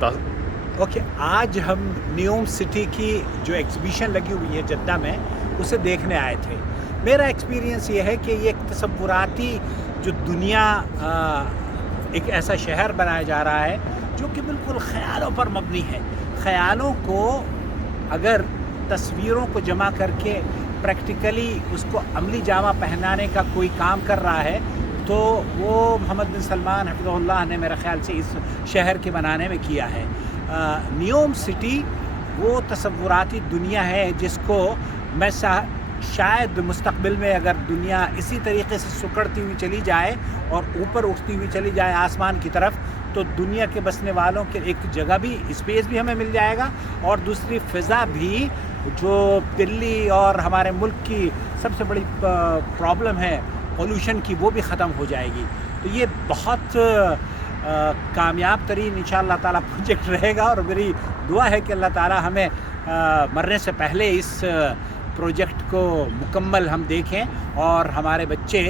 तो ओके, आज हम न्यूम सिटी की जो एग्ज़िबिशन लगी हुई है जद्दा में, उसे देखने आए थे। मेरा एक्सपीरियंस ये है कि ये एक तसव्वुराती जो दुनिया एक ऐसा शहर बनाया जा रहा है जो कि बिल्कुल ख़यालों पर मबनी है। ख़यालों को अगर तस्वीरों को जमा करके प्रैक्टिकली उसको अमली जामा पहनाने का कोई काम कर रहा है तो वो मोहम्मद बिन सलमान हफ़िज़हुल्लाह ने मेरे ख़्याल से इस शहर के बनाने में किया है। न्यूम सिटी वो तसव्वुराती दुनिया है जिसको मैं शायद मुस्तक़बिल में अगर दुनिया इसी तरीके से सिकुड़ती हुई चली जाए और ऊपर उठती हुई चली जाए आसमान की तरफ, तो दुनिया के बसने वालों के एक जगह भी, स्पेस भी हमें मिल जाएगा और दूसरी फ़िज़ा भी, जो दिल्ली और हमारे मुल्क की सबसे बड़ी प्रॉब्लम है पोल्यूशन की, वो भी ख़त्म हो जाएगी। तो ये बहुत कामयाब तरीन इंशाअल्लाह ताला प्रोजेक्ट रहेगा और मेरी दुआ है कि अल्लाह ताला हमें मरने से पहले इस प्रोजेक्ट को मुकम्मल हम देखें और हमारे बच्चे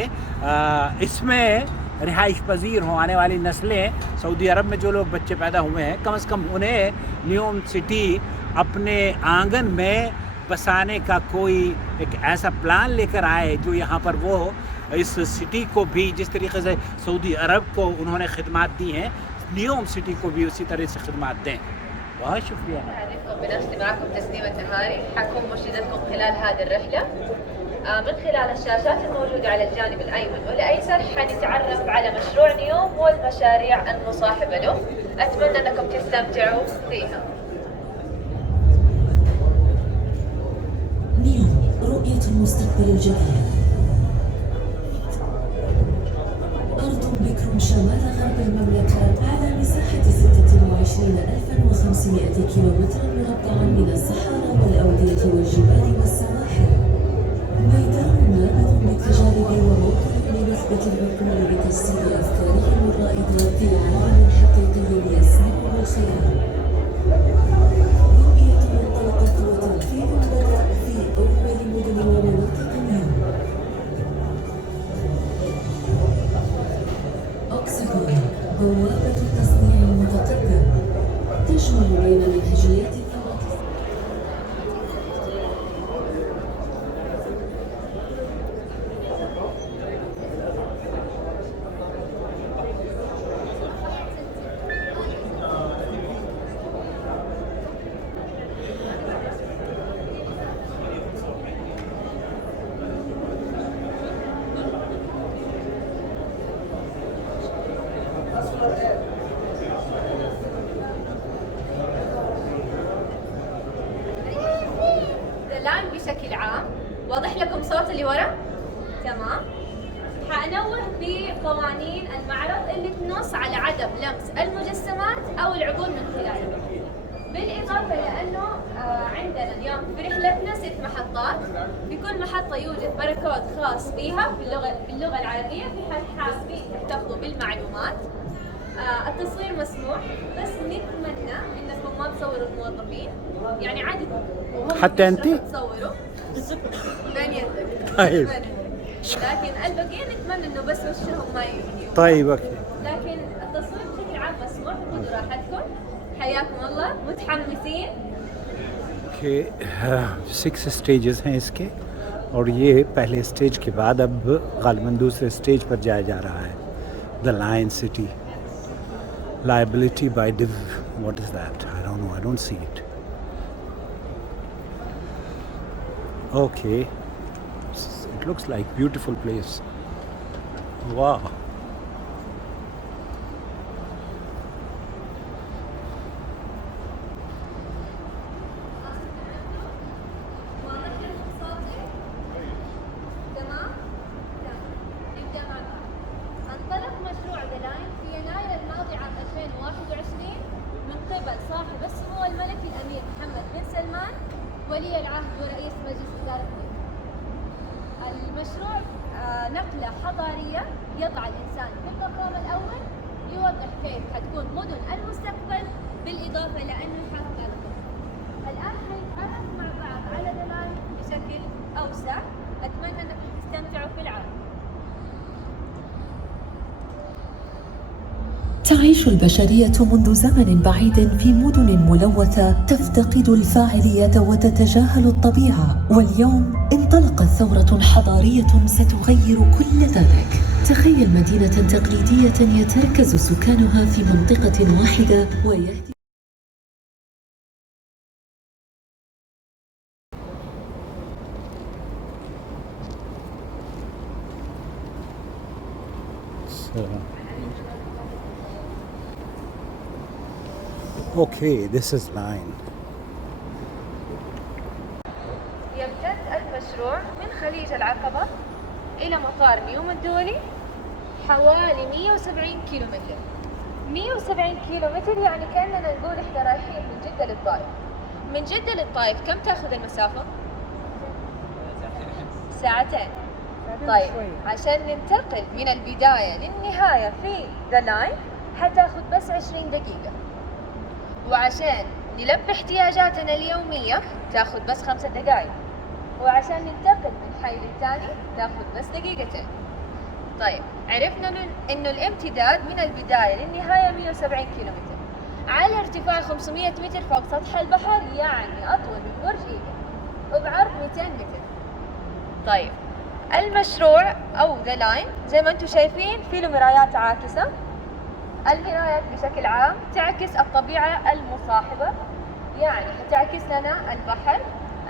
इसमें रिहाइश पजीर हों। आने वाली नस्लें, सऊदी अरब में जो लोग बच्चे पैदा हुए हैं, कम से कम उन्हें न्यूम सिटी अपने आंगन में बसाने का कोई एक ऐसा प्लान लेकर आए जो यहाँ पर वो इस सिटी को भी जिस तरीके से सऊदी अरब को उन्होंने खिदमात दी हैं, न्यूम सिटी को भी उसी तरह से खिदमात दें। बहुत शुक्रिया। بنفسي معكم تسنيمة نهاري، حكون مرشدتكم خلال هذه الرحلة من خلال الشاشات الموجودة على الجانب الأيمن والأيسر. حنتعرف على مشروع نيوم والمشاريع المصاحبة له. أتمنى أنكم تستمتعوا فيها. نيوم، رؤية المستقبل الجديد. أرض بكر شمال غرب المملكة على مساحة 26,500 كيلومتر مربعا من الصحراء والأودية والجبال والسواحل. ميدان نابض بالتجارب وموطن لنخبة العقول لتجسيد أفكارهم الرائدة في عالم حقيقي يسمعه الخيال. رؤية منطلقة وتنفيذ بدأ في أول مدن ومناطق نيوم. أوكسيجون، بوابة التصنيع المتقدم، تجمع بين منهجيات الفواكه. الآن بشكل عام واضح لكم صوت اللي ورا؟ تمام. حأنوه بقوانين المعرض اللي تنص على عدم لمس المجسمات أو العقول من خلالها. بالإضافة لأنه عندنا اليوم في رحلتنا 6 محطات، في كل محطة يوجد باركود خاص فيها باللغة العربية في حال حابين تحتفظوا بالمعلومات. التصوير مسموح، بس نتمنى انكم ما تصوروا الموظفين، يعني عادي حتى انت تصوروا بين يدك. طيب. لكن البقية نتمنى انه بس وشهم ما يجي. طيب اوكي. لكن التصوير بشكل عام مسموح، خذوا راحتكم. حياكم الله. متحمسين؟ कि 6 स्टेजेस हैं इसके और ये पहले स्टेज के बाद अब गालिबन दूसरे स्टेज पर जाया जा रहा है। The lion city, liability by what is that? I don't know, I don't see it. Okay, it looks like beautiful place. Wow. ولي العهد ورئيس مجلس إدارة نيوم. المشروع نقلة حضارية يضع الإنسان في المقام الأول، يوضح كيف حتكون مدن المستقبل بالإضافة لأنه يحافظ على الطبيعة. الآن حنتعرف مع بعض على دلال بشكل أوسع. أتمنى أنكم تستمتعوا في العرض. تعيش البشرية منذ زمن بعيد في مدن ملوثة تفتقد الفاعلية وتتجاهل الطبيعة، واليوم انطلقت ثورة حضارية ستغير كل ذلك. تخيل مدينة تقليدية يتركز سكانها في منطقة واحدة ويهدي Okay, this is line. يمتد المشروع من خليج العقبة إلى مطار نيوم الدولي حوالي 170 كيلومتر. 170 كيلومتر يعني كأننا نقول إحنا رايحين من جدة للطائف. من جدة للطائف كم تأخذ المسافة؟ ساعتين. طيب عشان ننتقل من البداية للنهاية في ذا لاين حتاخذ بس 20 دقيقة، وعشان نلبي احتياجاتنا اليومية تاخذ بس 5 دقائق، وعشان ننتقل من حي للتاني تاخذ بس دقيقتين. طيب عرفنا انه الامتداد من البداية للنهاية 170 كيلومتر على ارتفاع 500 متر فوق سطح البحر، يعني اطول من برج ايفل وبعرض 200 متر. طيب المشروع او ذا لاين زي ما انتم شايفين فيه له مرايات عاكسة. المرايات بشكل عام تعكس الطبيعة المصاحبة، يعني حتعكس لنا البحر،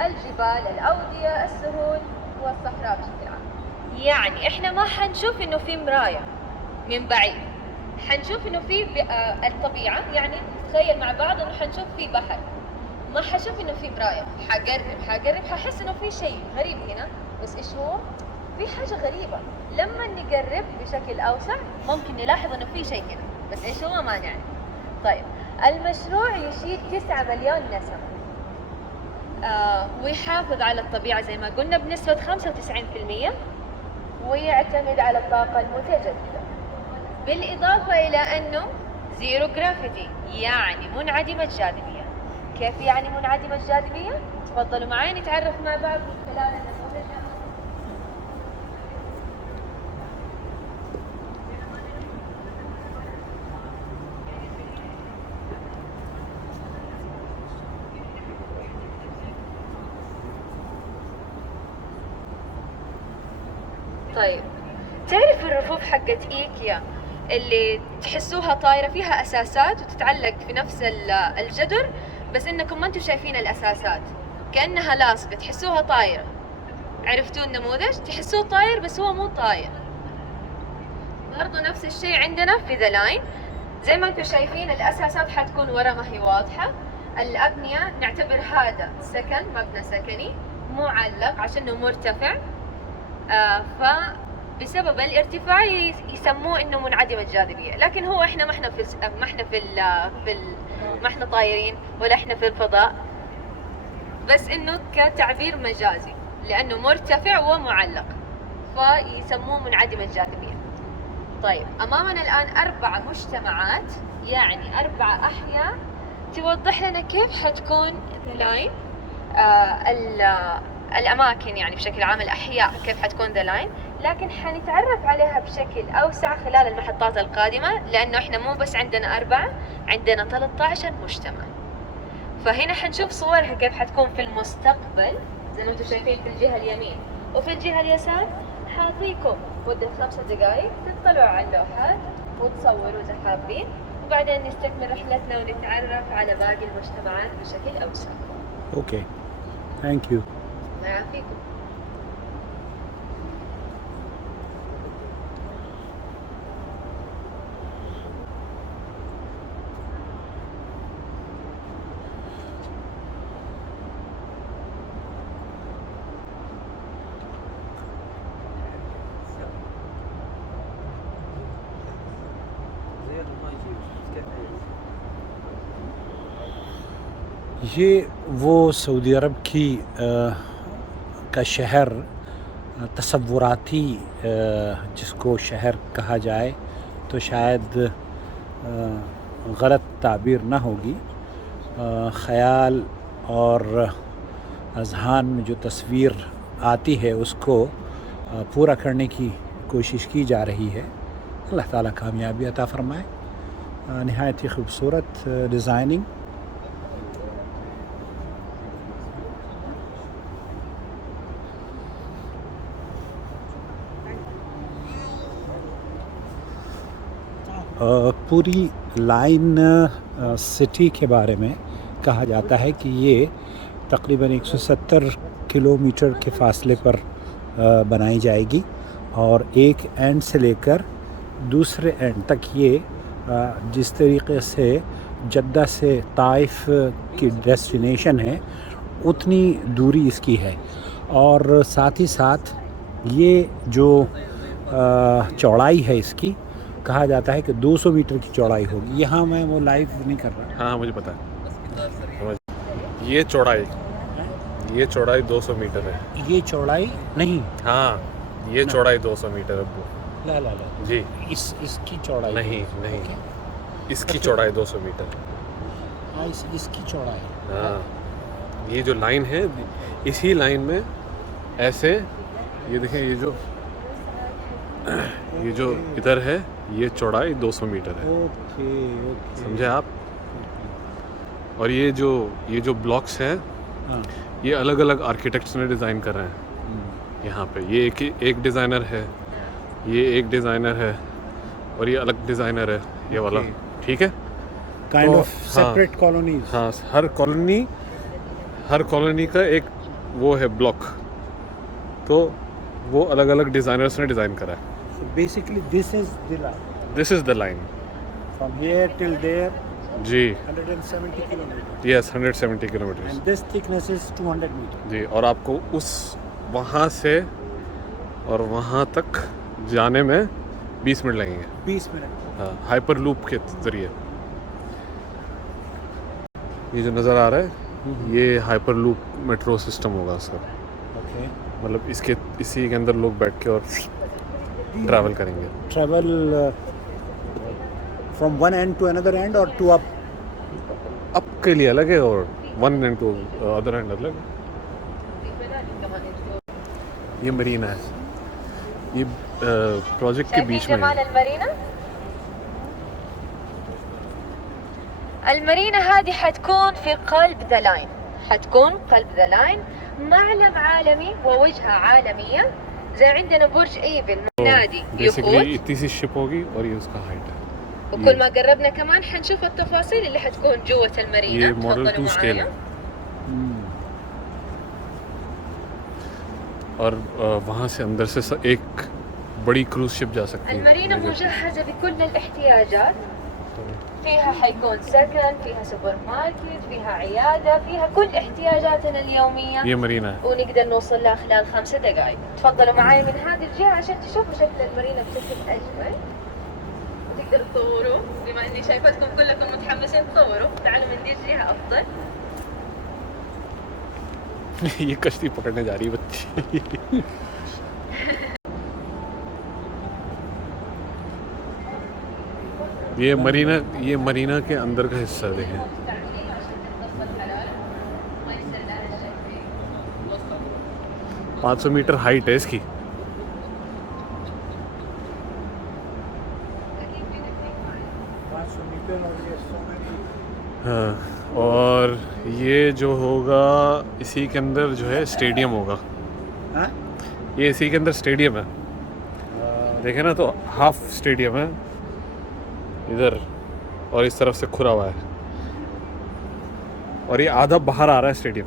الجبال، الأودية، السهول والصحراء بشكل عام. يعني احنا ما حنشوف انه في مراية من بعيد، حنشوف انه في الطبيعة. يعني تخيل مع بعض انه حنشوف في بحر، ما حشوف انه في مراية. حقرب ححس انه في شيء غريب هنا، بس ايش هو؟ في حاجة غريبة. لما نقرب بشكل أوسع ممكن نلاحظ انه في شيء هنا، بس ايش هو ما نعرف. طيب المشروع يشيل 9 مليون نسمة، ويحافظ على الطبيعة زي ما قلنا بنسبة 95%، ويعتمد على الطاقة المتجددة، بالإضافة إلى أنه زيرو جرافيتي، يعني منعدمة الجاذبية. كيف يعني منعدمة الجاذبية؟ تفضلوا معي نتعرف مع بعض من خلال النموذج. طيب تعرف الرفوف حقت ايكيا اللي تحسوها طايرة فيها اساسات وتتعلق في نفس الجدر، بس انكم ما انتم شايفين الاساسات، كأنها لاصقة، تحسوها طايرة. عرفتوا النموذج؟ تحسوه طاير بس هو مو طاير. برضو نفس الشيء عندنا في ذا لاين، زي ما انتم شايفين الاساسات حتكون ورا ما هي واضحة. الابنية نعتبر هذا سكن، مبنى سكني معلق عشانه مرتفع، فبسبب الارتفاع يسموه انه منعدم الجاذبيه. لكن هو احنا ما احنا طايرين ولا احنا في الفضاء، بس انه كتعبير مجازي لانه مرتفع ومعلق فيسموه منعدم الجاذبيه. طيب امامنا الان 4 مجتمعات، يعني 4 احياء توضح لنا كيف حتكون لاين الأماكن، يعني بشكل عام الأحياء كيف حتكون ذا لاين، لكن حنتعرف عليها بشكل أوسع خلال المحطات القادمة، لأنه إحنا مو بس عندنا 4، عندنا 13 مجتمع. فهنا حنشوف صورها كيف حتكون في المستقبل زي ما انتم شايفين في الجهة اليمين، وفي الجهة اليسار حاعطيكم مدة 5 دقائق تطلعوا على اللوحات وتصوروا إذا حابين، وبعدين نستكمل رحلتنا ونتعرف على باقي المجتمعات بشكل أوسع. Okay, thank you. الله يعافيكم. ये वो सऊदी अरब की का शहर तसव्वुराती जिसको शहर कहा जाए तो शायद गलत ताबीर ना होगी। ख़याल और अज़हान में जो तस्वीर आती है उसको पूरा करने की कोशिश की जा रही है। अल्लाह ताला कामयाबी अता फ़रमाए। नहायत ही खूबसूरत डिज़ाइनिंग। पूरी लाइन सिटी के बारे में कहा जाता है कि ये तकरीबन 170 किलोमीटर के फासले पर बनाई जाएगी और एक एंड से लेकर दूसरे एंड तक ये जिस तरीके से जद्दा से ताइफ की डेस्टिनेशन है उतनी दूरी इसकी है। और साथ ही साथ ये जो चौड़ाई है इसकी कहा जाता है कि 200 मीटर की चौड़ाई होगी। यहाँ मैं वो लाइव नहीं कर रहा। हाँ मुझे पता है। ये चौड़ाई 200 मीटर है। ये चौड़ाई नहीं, हाँ ये चौड़ाई 200 मीटर है। ला जी इसकी चौड़ाई नहीं इसकी चौड़ाई 200 मीटर। हाँ इसकी चौड़ाई। हाँ ये जो लाइन है इसी लाइन में ऐसे ये देखें ये जो इधर है ये चौड़ाई 200 मीटर है। ओके समझे आप। और ये जो ब्लॉक्स हैं हाँ। ये अलग अलग आर्किटेक्ट्स ने डिज़ाइन कर रहे हैं। यहाँ पे ये एक डिज़ाइनर है, ये एक डिज़ाइनर है और ये अलग डिज़ाइनर है ये वाला। ठीक है, काइंड तो ऑफ सेपरेट कॉलोनीज। हाँ हर कॉलोनी का एक वो है ब्लॉक, तो वो अलग अलग डिज़ाइनर्स ने डिज़ाइन करा है। Basically this is the line from here till there. जी 170 kilometre. Yes 170 kilometre. And this thickness is 200 metre. जी, और आपको वहाँ से और वहाँ तक जाने में 20 मिनट लगेंगे। 20 मिनट। हाँ, हाइपर लूप के ज़रिए। ये जो नज़र आ रहा है ये हाइपर लूप मेट्रो सिस्टम होगा सर। ओके, मतलब इसी के अंदर लोग बैठ के और ट्रैवल करेंगे। Travel from one end to another end और टू अप के लिए अलग है और one end to other end अलग। ये मरीना है, ये प्रोजेक्ट के बीच में है। المارينا هذه حتكون في قلب ذا لاين، حتكون قلب ذا لاين، معلم عالمي ووجهة عالمية زي عندنا برج ايفل نادي बेसिकली يخوت. इतनी सी शिप होगी और ये उसका हाइट है। وكل ما قربنا كمان حنشوف التفاصيل اللي حتكون جوة المارينا. ये मॉडल 2 स्केल है और वहाँ से अंदर से एक बड़ी क्रूज शिप जा सकती है। المارينا مجهزة بكل الاحتياجات، فيها حيكون سكن، فيها سوبر ماركت، فيها عيادة، فيها كل احتياجاتنا اليومية. ये मरीना है। ونقدر نوصل لها خلال 5 دقائق. تفضلوا معاي من هذه الجهة عشان تشوفوا شكل المارينا بشكل أجمل وتقدروا تصوروا. بما إني شايفتكم كلكم متحمسين تصوروا، تعالوا من دي الجهة أفضل. ये कश्ती पकड़ने जा रही है बच्ची। ये मरीना के अंदर का हिस्सा देखें। 500 मीटर हाइट है इसकी। हाँ, और ये जो होगा इसी के अंदर जो है स्टेडियम होगा। हाँ? ये इसी के अंदर स्टेडियम है, देखे ना, तो हाफ स्टेडियम है इधर और इस तरफ से खुला हुआ है और ये आधा बाहर आ रहा है स्टेडियम।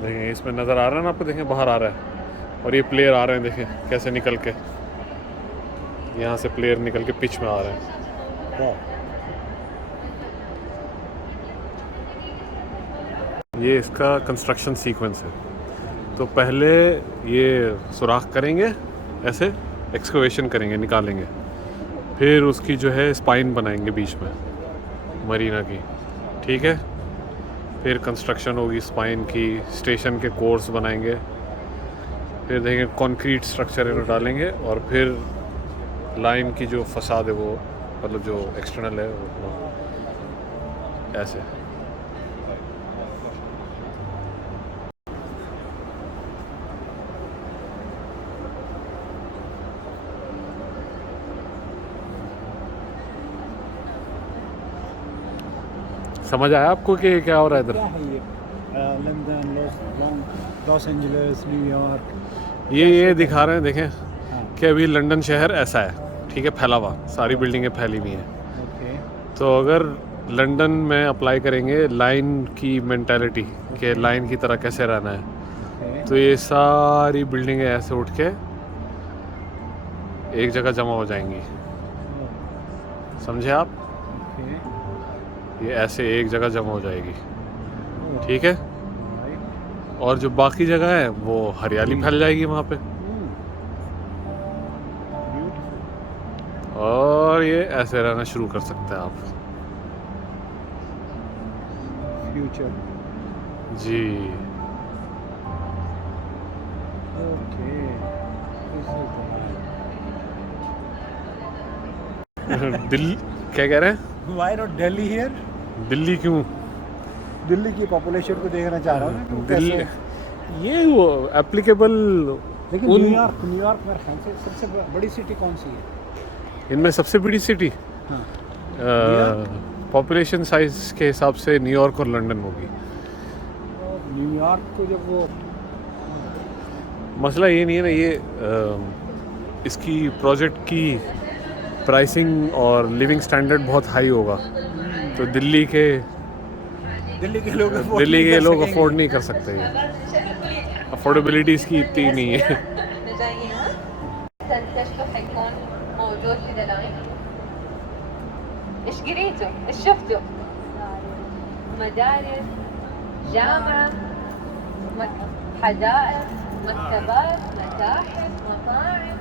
देखें इसमें नज़र आ रहा है ना आपको, देखें बाहर आ रहा है और ये प्लेयर आ रहे हैं, देखें कैसे निकल के यहाँ से प्लेयर निकल के पिच में आ रहे हैं। ये इसका कंस्ट्रक्शन सीक्वेंस है। तो पहले ये सुराख करेंगे, ऐसे एक्सकवेशन करेंगे, निकालेंगे, फिर उसकी जो है स्पाइन बनाएंगे बीच में मरीना की। ठीक है, फिर कंस्ट्रक्शन होगी स्पाइन की, स्टेशन के कोर्स बनाएंगे, फिर देखेंगे कंक्रीट स्ट्रक्चर इन्हें डालेंगे और फिर लाइन की जो फसाद है वो, मतलब जो एक्सटर्नल है वो ऐसे। समझ आया आपको कि क्या हो रहा है क्या इधर? है ये लंदन, लॉस एंजलिस, न्यूयॉर्क? ये दिखा रहे हैं, देखें हाँ, कि अभी लंदन शहर ऐसा है, ठीक है, फैला हुआ, सारी बिल्डिंगें फैली हुई हैं। ओके। तो अगर लंदन में अप्लाई करेंगे लाइन की मेंटालिटी कि लाइन की तरह कैसे रहना है, ओके। तो ये सारी बिल्डिंगें ऐसे उठ के एक जगह जमा हो जाएंगी, समझे आप? ओके। ये ऐसे एक जगह जमा हो जाएगी, ओह, ठीक है। राइट। और जो बाकी जगह है वो हरियाली फैल जाएगी वहाँ पे, ब्यूटीफुल। और ये ऐसे रहना शुरू कर सकते हैं आप। फ्यूचर। जी। ओके। दिल्ली क्या कह रहे हैं? व्हाई नॉट दिल्ली हियर? दिल्ली क्यों? दिल्ली की पॉपुलेशन को देखना चाह रहा हूँ ना कि वो दिल्ली कैसे- ये वो एप्लीकेबल लेकिन उन न्यूयॉर्क मेरे ख्याल से सबसे बड़ी सिटी कौन सी है? इनमें सबसे बड़ी सिटी हाँ। पॉपुलेशन साइज के हिसाब से न्यूयॉर्क और लंदन होगी। न्यूयॉर्क को जब वो मसला ये नहीं है ना, ये इसकी प्रोजेक्ट की प्राइसिंग और लिविंग स्टैंडर्ड बहुत हाई होगा, तो दिल्ली के लोग अफोर्ड नहीं कर सकते, ये अफोर्डेबिलिटी इसकी इतनी नहीं है। احنا جايين الكشف حيكون موجود في دلاين. ايش قريتوا؟ ايش شفتوا؟ مدارس، جامعة، حدائق، مكتبات، متاحف، مطاعم،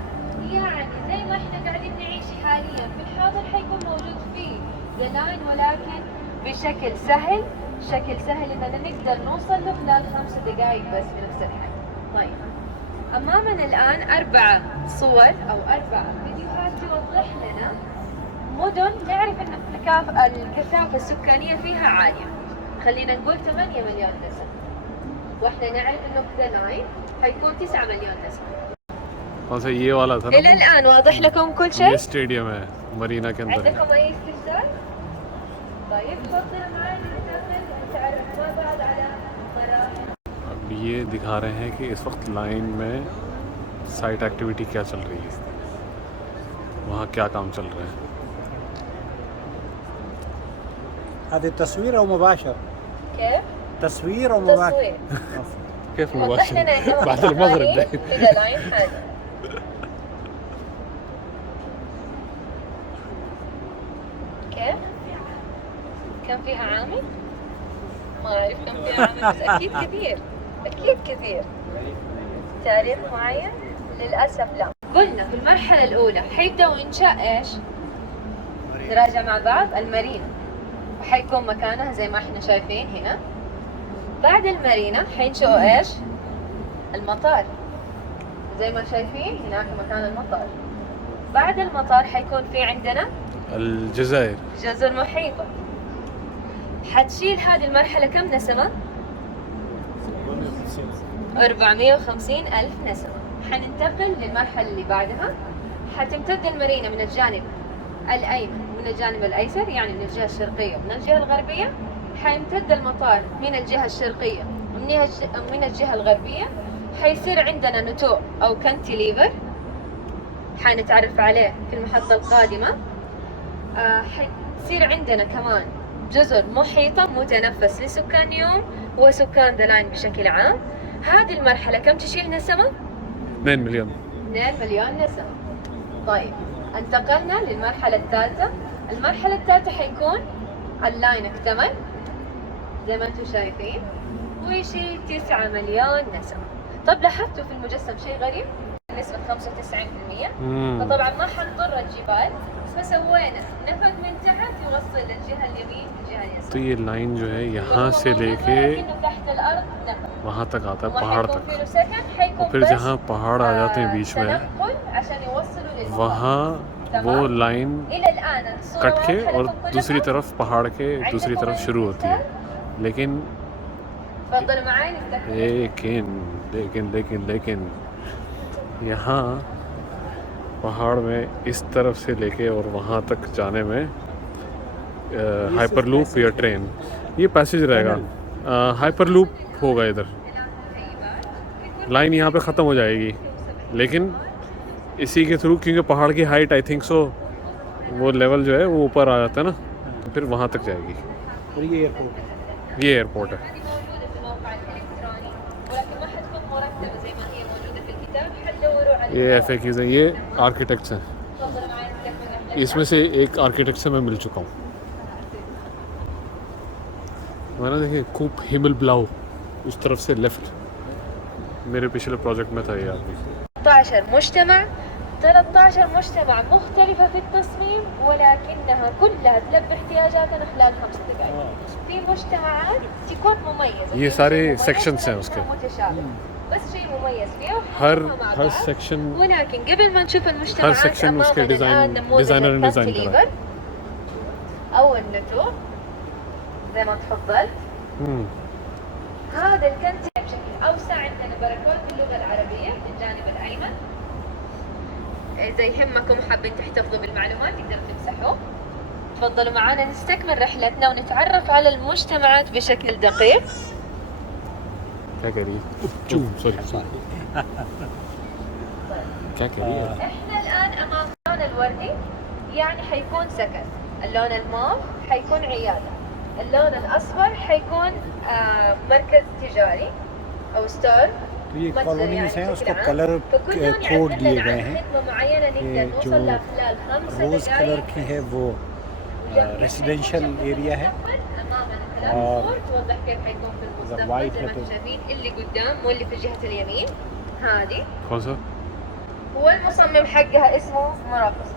يعني زي ما احنا قاعدين نعيش حاليا في الحاضر حيكون موجود فيه دلاين، ولكن بشكل سهل، اننا نقدر نوصل له خلال 5 دقائق بس في نفس الحي. طيب أمامنا الآن 4 صور أو 4 فيديوهات توضح لنا مدن نعرف أن الكثافة السكانية فيها عالية، خلينا نقول 8 مليون نسمة، وإحنا نعرف أنه في دلاين حيكون 9 مليون نسمة. कौन सा ये वाला था ना? إلى الآن واضح لكم كل شيء؟ ये स्टेडियम है मरीना के अंदर है। عندكم أي استفسار؟ طيب تفضلوا معي ننتقل ونتعرف مع بعض على مراحل. अब ये दिखा रहे हैं कि इस वक्त लाइन में साइट एक्टिविटी क्या चल रही है, वहाँ क्या काम चल रहा है। هذه تصوير او مباشر؟ كيف؟ تصوير او مباشر؟ تصوير. كيف وضح لنا مباشر إنه بعد المغرب دلاين ده. في دلاين هذا. كيف؟ كم فيها عامل؟ ما أعرف كم فيها عامل بس أكيد كثير، أكيد كثير. تاريخ معين؟ للأسف لا. قلنا في المرحلة الأولى حيبدأوا إنشاء إيش؟ نراجع مع بعض المارينا، وحيكون مكانها زي ما احنا شايفين هنا. بعد المارينا حينشئوا إيش؟ المطار، زي ما شايفين هناك مكان المطار. بعد المطار حيكون في عندنا الجزائر جزر محيطة. حتشيل هذه المرحلة كم نسمة؟ 450 ألف نسمة. حننتقل للمرحلة اللي بعدها، حتمتد المارينا من الجانب الأيمن ومن الجانب الأيسر، يعني من الجهة الشرقية ومن الجهة الغربية. حيمتد المطار من الجهة الشرقية ومن الجهة الغربية. حيصير عندنا نتوء أو كانتيليفر حنتعرف عليه في المحطة القادمة. حيصير عندنا كمان جزر محيطة متنفس لسكان نيوم وسكان دلاين بشكل عام. هذه المرحلة كم تشيل نسمة؟ 2 مليون. 2 مليون نسمة. طيب انتقلنا للمرحلة الثالثة. المرحلة الثالثة حيكون اللاين اكتمل زي ما انتم شايفين ويشيل 9 مليون نسمة. طب لاحظتوا في المجسم شيء غريب؟ نسبة 95%. فطبعا ما حنضر الجبال، فسوينا نفق من تحت يوصل للجهة اليمين والجهة اليسار. तो ये लाइन जो है यहाँ से लेके تحت الأرض نفق. वहाँ तक आता है, وما पहाड़ حيكون तक। فيه سكن، حيكون और फिर بس जहाँ पहाड़ आ जाते हैं बीच में, تنقل عشان يوصلوا للمطار. वहाँ वो लाइन إلى الآن الصورة कट के واضحة और لكم दूसरी كلكم؟ तरफ पहाड़ के दूसरी तरफ शुरू होती है। लेकिन تفضلوا معي نستكمل. लेकिन यहाँ पहाड़ में इस तरफ से लेके और वहाँ तक जाने में हाइपर लूप या ट्रेन, ये पैसेज रहेगा, हाइपर लूप होगा इधर, लाइन यहाँ पे ख़त्म हो जाएगी, लेकिन इसी के थ्रू क्योंकि पहाड़ की हाइट आई थिंक सो वो लेवल जो है वो ऊपर आ जाता है ना, तो फिर वहाँ तक जाएगी। और ये एयरपोर्ट ये एयरपोर्ट है, موجودة في الموقع الإلكتروني ولكن ما حتكون مرتبة زي ما هي موجودة في الكتاب، حتدوروا على ये FAQs हैं, ये आर्किटेक्ट्स हैं, تفضلوا معي نكمل رحلتنا. इसमें से एक आर्किटेक्ट से मैं मिल चुका हूँ। मैंने देखिए खूब हिमल ब्लाउ उस तरफ से लेफ्ट, मेरे पिछले प्रोजेक्ट में था ये आदमी। 13 مجتمع 13 مجتمع مختلفة في التصميم ولكنها كلها تلبي احتياجاتنا خلال 5 دقائق. في مجتمعات تكون مميزة، ये في सारे شيء مميز sections हैं उसके। متشابه، بس شيء مميز فيها हर وحطوها مع हर بعض. सेक्शन ولكن قبل ما نشوف المجتمعات section उसके أمامنا design- الآن نموذج designer ने design الكانتليفر أو النتور زي ما تفضلت. هذا الكانتليفر بشكل أوسع، عندنا باركود باللغة العربية في الجانب الأيمن. إذا يهمكم حابين تحتفظوا بالمعلومات تقدروا تمسحوه. تفضلوا معنا نستكمل رحلتنا ونتعرف على المجتمعات بشكل دقيق. क्या कह रही है? सॉरी क्या कह रही है? احنا الآن أمام اللون الوردي يعني حيكون سكن، اللون الموف حيكون عيادة، اللون الأصفر حيكون مركز تجاري أو ستور. तो ये متجر कॉलोनीज हैं, بشكل उसको عام. कलर فكل لون कोड يعتمد दिए عن गए हैं। خدمة معينة ये نقدر जो نوصل لها خلال 5 रोज़ कलर دقائق. की है वो रेसिडेंशियल एरिया है, أمامنا ثلاث और صور توضح كيف حيكون في المستقبل. white زي ما है انتم तो- شايفين اللي قدام واللي في جهة اليمين هذه، कौन सा? والمصمم حقها اسمه مراقص.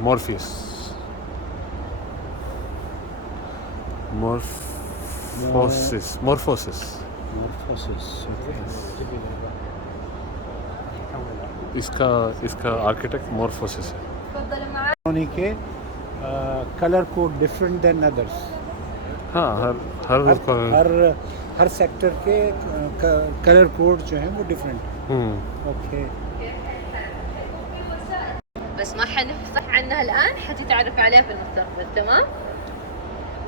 मॉर्फियस मॉर्फोसिस इसका आर्किटेक्ट मॉर्फोसिस है। تفضلوا معي. कॉलोनी के colour code different than others, हाँ हर हर सेक्टर के कलर कोड जो हैं वो डिफरेंट। ओके بس ما حنفصح عنها الآن، حتتعرف عليها في المستقبل. تمام.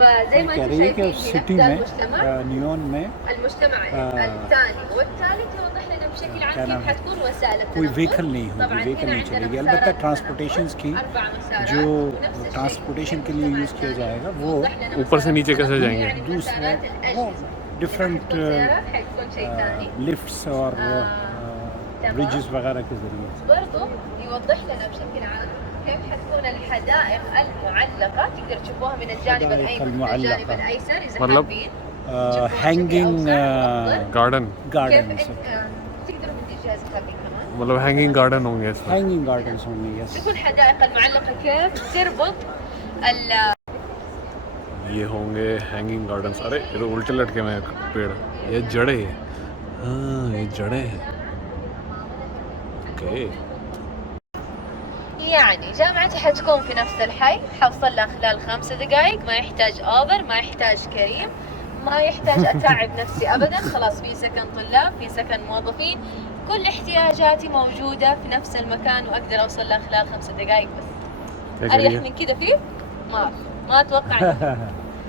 فزي ما कह انتم रही है कि شايفين सिटी هنا ده में المجتمع नियॉन में المجتمع الثاني والثالث يوضح لنا بشكل عام क्या नाम كيف है? حتكون وسائل कोई التنقل. व्हीकल नहीं طبعاً होगी, व्हीकल هنا नहीं عندنا चलेगी, مسارات अलबत्ता التنقل. ट्रांसपोर्टेशंस की 4 مسارات. जो نفس الشيء. ट्रांसपोर्टेशन के लिए यूज़ किया जाएगा वो يوضح لنا ऊपर से مسارات नीचे कैसे التنقل، जाएंगे? يعني दूसरे مسارات वो الأجهزة. डिफरेंट إذا حتكون سيارات حيكون شيء ثاني. लिफ्ट्स और تمام. ब्रिजेस वगैरह के ज़रिए। برضو يوضح لنا بشكل عام كيف حتكون الحدائق المعلقة، تقدر تشوفوها من الجانب الحدائق الأيمن من المعلقة. الجانب الأيسر إذا मतलब حابين. हैंगिंग गार्डन كيف गार्डन تقدروا من الجهاز حابين كمان. मतलब हैंगिंग गार्डन होंगे इसमें। हैंगिंग गार्डन्स होंगे, यस। تكون الحدائق المعلقة كيف تربط ये होंगे हैंगिंग गार्डन्स। अरे ये तो उल्टे लटके हुए हैं पेड़, ये जड़े हैं। हाँ ये जड़े हैं। ओके يعني جامعتي حتكون في نفس الحي، حوصل لها خلال 5 دقائق، ما يحتاج اوبر، ما يحتاج كريم، ما يحتاج اتعب نفسي ابدا. خلاص في سكن طلاب، في سكن موظفين، كل احتياجاتي موجودة في نفس المكان واقدر اوصل لها خلال 5 دقائق بس. क्या اريح करिए? من كذا فيه؟ ما اتوقع.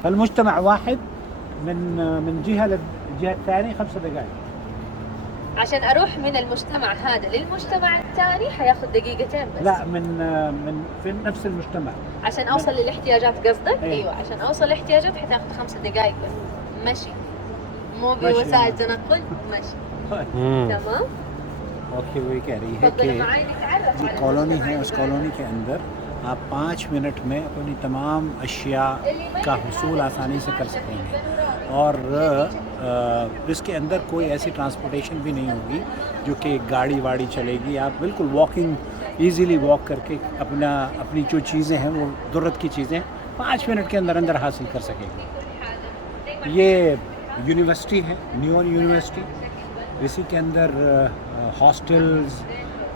المجتمع واحد من جهة للجهة الثانية 5 دقائق. عشان اروح من المجتمع هذا للمجتمع الثاني حياخذ دقيقتين بس. لا من في نفس المجتمع. عشان اوصل للاحتياجات قصدك؟ أيه. ايوه عشان اوصل للاحتياجات حتاخذ 5 دقائق بس. مشي، مو مشي. بوسائل تنقل، مشي. تمام. ओके वही कह रही है تفضلوا कि معي نتعرف जो على कॉलोनी المجتمع है उस कॉलोनी के अंदर आप 5 मिनट में अपनी तमाम अशिया का हुसूल आसानी से कर सकेंगे, और इसके अंदर कोई ऐसी ट्रांसपोर्टेशन भी नहीं होगी जो कि गाड़ी वाड़ी चलेगी। आप बिल्कुल वॉकिंग इजीली वॉक करके अपनी जो चीज़ें हैं वो ज़रूरत की चीज़ें 5 मिनट के अंदर अंदर हासिल कर सकेंगे। ये यूनिवर्सिटी है, नियॉन यूनिवर्सिटी, इसी के अंदर हॉस्टल्स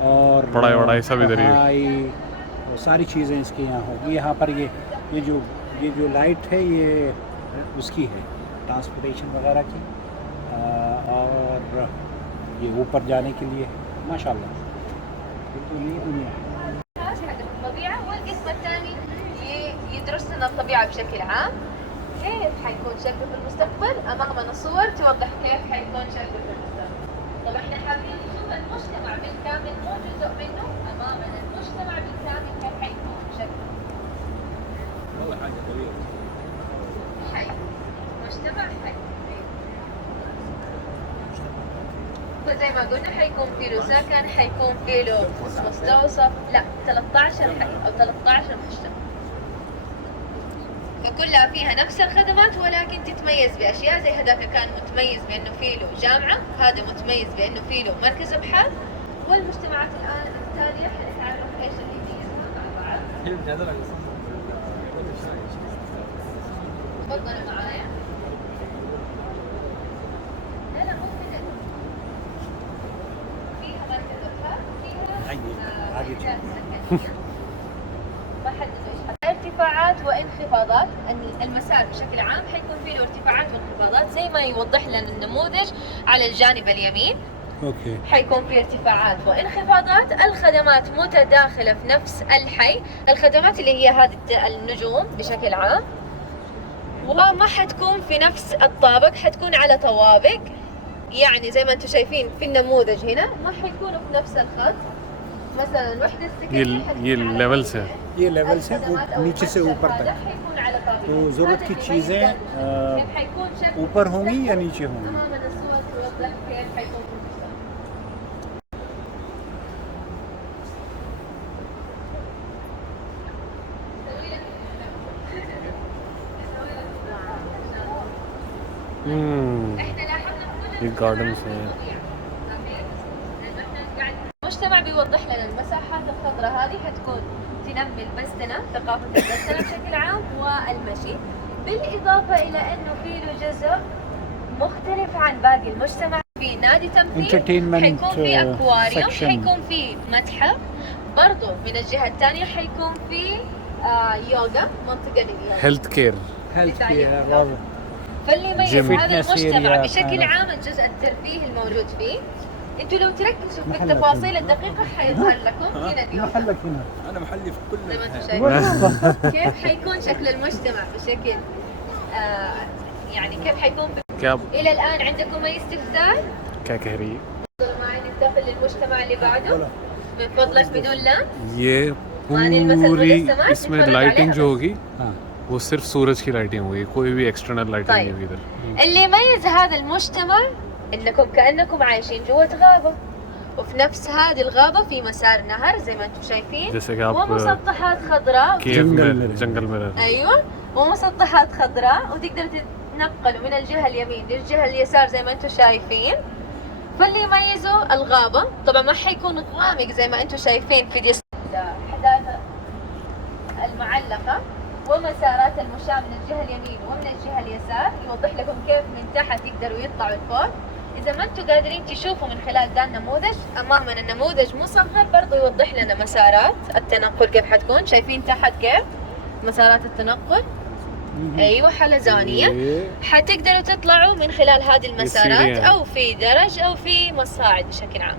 और पढ़ाई सब इधर ही है। पढ़ाई और सारी चीज़ें इसके यहाँ होगी। यहाँ पर ये जो लाइट है ये उसकी है ट्रांसपोर्टेशन वगैरह की, और ये ऊपर जाने के लिए है। माशाल्लाह बिल्कुल ये दुनिया है। حق الطبيعة. والقسم الثاني يدرس شفنا الطبيعة بشكل عام. كيف حيكون شكله في المستقبل؟ أمامنا صور توضح كيف حيكون شكله في المستقبل. طبعا احنا حابين نشوف المجتمع بالكامل مو جزء منه، أمامنا المجتمع بالكامل كيف حيكون شكله. والله حاجه قويه. حي، مجتمع حي. فزي ما قلنا حيكون في له سكن، حيكون في له مستوصف، لا 13 حي أو 13 مجتمع. فكلها فيها نفس الخدمات ولكن تتميز بأشياء. زي هذاك كان متميز بأنه فيه له جامعة، هذا متميز بأنه فيه له مركز أبحاث. والمجتمعات الآن التالية حنتعرف إيش اللي يميزها مع بعض. تفضلوا معايا. لا مو كذا. فيها مركز أبحاث، فيها وحدات سكنية. ما حددوا ايش ارتفاعات وانخفاضات. المسار بشكل عام حيكون فيه له ارتفاعات وانخفاضات زي ما يوضح لنا النموذج على الجانب اليمين. اوكي. حيكون في ارتفاعات وانخفاضات. الخدمات متداخلة في نفس الحي، الخدمات اللي هي هذه النجوم بشكل عام، وما حتكون في نفس الطابق، حتكون على طوابق. يعني زي ما انتم شايفين في النموذج هنا ما حيكونوا في نفس الخط. مثلا الوحدة السكنية ये लेवल से ये लेवल से नीचे से ऊपर तक। तो ज़रूरत की चीज़ें ऊपर होंगी या नीचे होंगी? ये गार्डन्स हैं। المجتمع بيوضح لنا المساحات الخضراء هذه حتكون تنمي البستنة، ثقافة البستنة بشكل عام والمشي، بالإضافة إلى أنه في له جزء مختلف عن باقي المجتمع. في نادي تمثيل، حيكون في أكواريوم، حيكون في متحف. برضو من الجهة الثانية حيكون في يوغا، منطقة لليوغا، हेल्थ केयर فاللي يميز جيم. هذا المجتمع area بشكل عام الجزء الترفيهي الموجود فيه. انتوا لو تركزوا في التفاصيل الدقيقة حيظهر لكم هنا اليوم. محلك هنا. أنا محلي في كل زي ما انتم شايفين كيف حيكون شكل المجتمع بشكل يعني كيف حيكون क्या إلى الآن عندكم أي استفسار؟ क्या कह रही है تفضلوا معي ننتقل للمجتمع اللي بعده من فضلك بدون لا. ये पूरी इसमें लाइटिंग जो होगी वो सिर्फ सूरज की लाइटिंग होगी, कोई भी एक्सटर्नल लाइटिंग नहीं होगी इधर। اللي يميز هذا المجتمع انكم كأنكم عايشين جوة غابة، وفي نفس هذه الغابة في مسار نهر زي ما انتم شايفين، जैसे कि आप ومسطحات خضراء. केव में जंगल में रहते हैं। ايوه، ومسطحات خضراء، وتقدروا تتنقلوا من الجهة اليمين للجهة اليسار زي ما انتم شايفين. فاللي يميزه الغابة طبعا ما حيكون غامق زي ما انتم شايفين في دي الحداثة المعلقة، ومسارات المشاة من الجهة اليمين ومن الجهة اليسار. يوضح لكم كيف من تحت يقدروا يطلعوا لفوق. إذا ما أنتم قادرين تشوفوا من خلال ذا النموذج، أمامنا النموذج مصغر برضو يوضح لنا مسارات التنقل كيف حتكون. شايفين تحت كيف مسارات التنقل؟ أيوة، حلزونية. حتقدروا تطلعوا من خلال هذه المسارات أو في درج أو في مصاعد بشكل عام.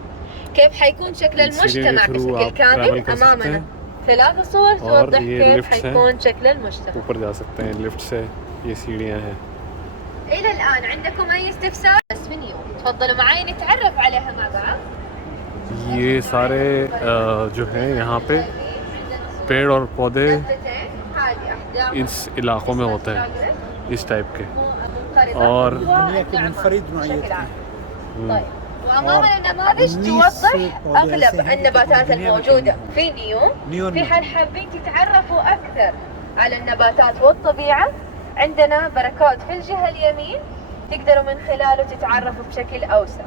كيف حيكون شكل المجتمع بشكل كامل؟ أمامنا 3 صور توضح كيف حيكون شكل المجتمع. ऊपर जा सकते हैं लिफ्ट से, ये सीढ़ियाँ हैं। إلى الآن عندكم أي استفسار؟ منيو تفضلوا معي نتعرف عليها مع بعض. ये सारे जो हैं यहाँ पे पेड़ और पौधे इस इलाकों में होते हैं, इस टाइप के। और दुनिया की मुनफरिद नौइयत की। طيب، وأمامنا نماذج توضح أغلب النباتات الموجودة في نيو. في حال حابين تتعرفوا أكثر على النباتات والطبيعة، عندنا بركود في الجهة اليمين تقدروا من خلاله تتعرفوا بشكل أوسع.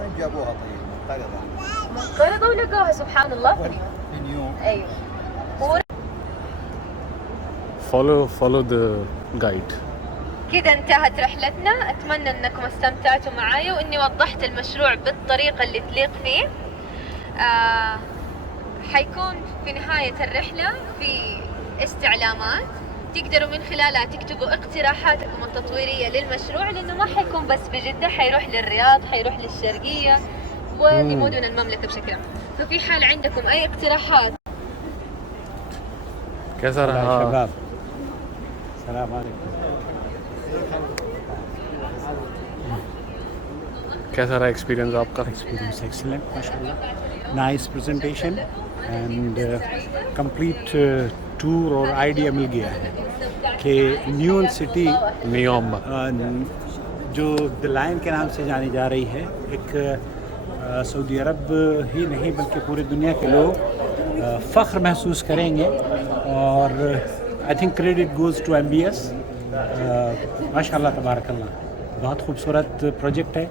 وين جابوها طيب؟ منقرضة ولقوها سبحان الله في نيو. أيوه. follow the guide. كذا انتهت رحلتنا. أتمنى أنكم استمتعتوا معايا وإني وضحت المشروع بالطريقة اللي تليق فيه. حيكون في نهاية الرحلة في استعلامات تقدروا من خلالها تكتبوا اقتراحاتكم التطويرية للمشروع، لأنه ما حيكون بس بجدة، حيروح للرياض، حيروح للشرقية ولمدن المملكة بشكل عام. ففي حال عندكم أي اقتراحات कैसा रहा? शबाब सलाम वालेकुम। कैसा रहा एक्सपीरियंस आपका? एक्सपीरियंस एक्सीलेंट माशाल्लाह, nice presentation and complete tour और आइडिया मिल गया है कि न्यूम सिटी नियोम जो द लायन के नाम से जानी जा रही है, एक सऊदी अरब ही नहीं बल्कि पूरी दुनिया के लोग फ़ख्र महसूस करेंगे। और I think credit goes to MBS। माशाल्लाह तबारकल्लाह, बहुत खूबसूरत प्रोजेक्ट है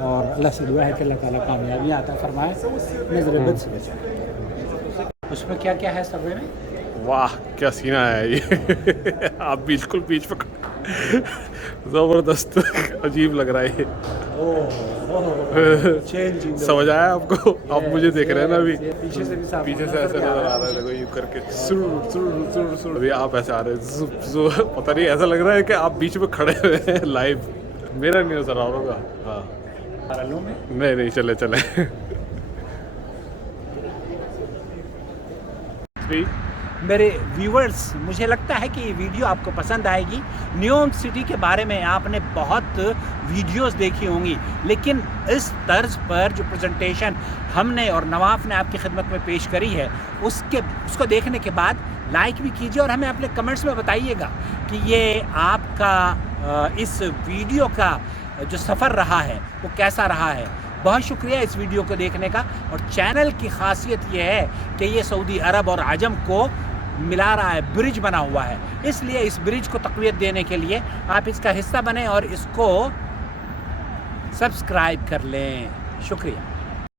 और अल्लाह से दुआ है कि अल्लाह ताला कामयाबियाँ अता फरमाए नज़र बद से बचाए। उसमें क्या क्या है सर्वे में? वाह क्या सीना है ये आप बिल्कुल बीच पे ज़बरदस्त अजीब लग रहा है ये। चेंज समझ आया आपको? आप मुझे देख रहे हैं ना अभी, पीछे से भी साफ पीछे से ऐसा नजर आ रहा है, देखो यूं करके सुर सुर सुर सुर, अभी आप ऐसे आ रहे हैं जुप जुप, पता नहीं ऐसा लग रहा है कि आप बीच में खड़े हुए हैं लाइव। मेरा नहीं नजर आ रहा होगा। हाँ में नहीं चले चले। 3 मेरे व्यूअर्स, मुझे लगता है कि ये वीडियो आपको पसंद आएगी। न्यूम सिटी के बारे में आपने बहुत वीडियोस देखी होंगी, लेकिन इस तर्ज पर जो प्रेजेंटेशन हमने और नवाफ ने आपकी खिदमत में पेश करी है, उसको देखने के बाद लाइक भी कीजिए और हमें अपने कमेंट्स में बताइएगा कि ये आपका इस वीडियो का जो सफ़र रहा है वो कैसा रहा है। बहुत शुक्रिया इस वीडियो को देखने का। और चैनल की खासियत ये है कि ये सऊदी अरब और आजम को मिला रहा है, ब्रिज बना हुआ है, इसलिए इस ब्रिज को तक़वियत देने के लिए आप इसका हिस्सा बने और इसको सब्सक्राइब कर लें। शुक्रिया।